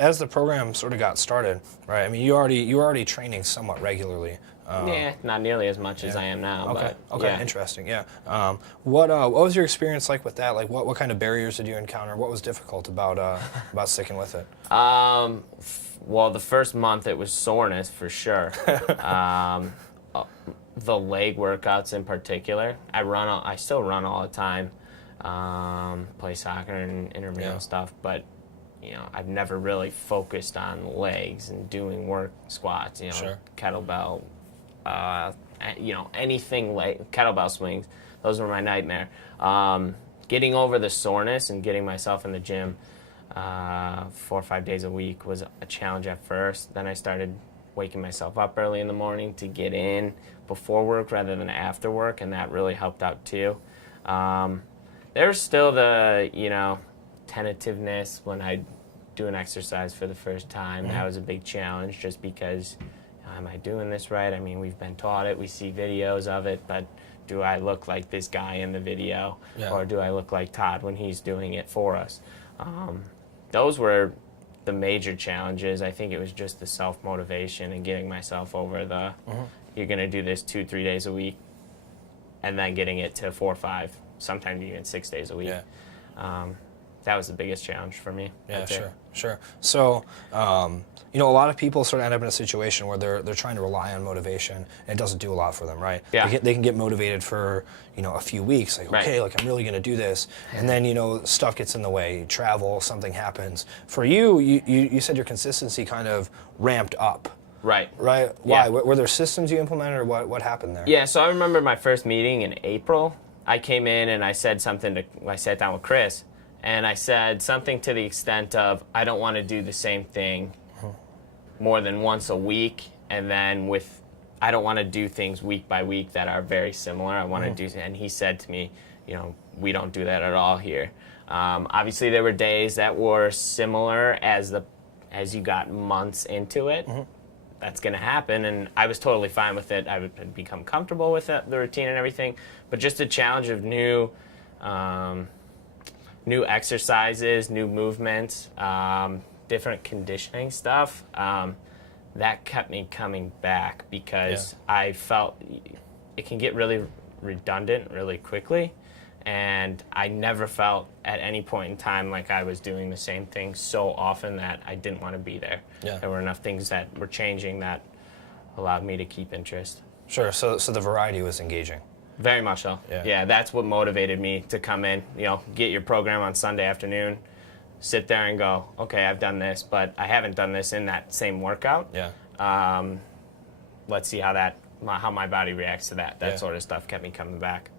as the program sort of got started, right? I mean, you were already training somewhat regularly. Yeah, not nearly as much as I am now. Okay. But, Okay. yeah. Interesting. Yeah. What was your experience like with that? Like, what kind of barriers did you encounter? What was difficult about sticking with it? Well, the first month it was soreness for sure. The leg workouts in particular. I still run all the time. Play soccer and intramural stuff, but I've never really focused on legs and doing work squats. Sure. Kettlebell. Anything like kettlebell swings, those were my nightmare. Getting over the soreness and getting myself in the gym 4 or 5 days a week was a challenge at first. Then I started waking myself up early in the morning to get in before work rather than after work, and that really helped out too. There's still the, tentativeness when I do an exercise for the first time. That was a big challenge just because am I doing this right? I mean, we've been taught it, we see videos of it, but do I look like this guy in the video? Yeah. Or do I look like Todd when he's doing it for us? Those were the major challenges. I think it was just the self-motivation and getting myself over the, you're going to do this 2-3 days a week, and then getting it to 4 or 5, sometimes even 6 days a week. Yeah. That was the biggest challenge for me. Yeah, sure. So, a lot of people sort of end up in a situation where they're trying to rely on motivation, and it doesn't do a lot for them, right? Yeah. They can get motivated for, a few weeks, like, okay, Right. like I'm really going to do this, and then, stuff gets in the way, travel, something happens. For you said your consistency kind of ramped up. Right. Right? Why? Yeah. Were there systems you implemented, or what happened there? Yeah, so I remember my first meeting in April. I came in and I said something I sat down with Chris, and I said something to the extent of, I don't want to do the same thing more than once a week, and then I don't want to do things week by week that are very similar. I want to do, and he said to me, we don't do that at all here. Obviously, there were days that were similar as you got months into it. That's going to happen, and I was totally fine with it. I would become comfortable with it, the routine and everything, but just a challenge of new exercises, new movements, different conditioning stuff, that kept me coming back because I felt it can get really redundant really quickly, and I never felt at any point in time like I was doing the same thing so often that I didn't want to be there. Yeah. There were enough things that were changing that allowed me to keep interest. Sure. So the variety was engaging. Very much so. Yeah, that's what motivated me to come in, get your program on Sunday afternoon, sit there and go, okay, I've done this, but I haven't done this in that same workout. Yeah. Let's see how my body reacts to that. That sort of stuff kept me coming back.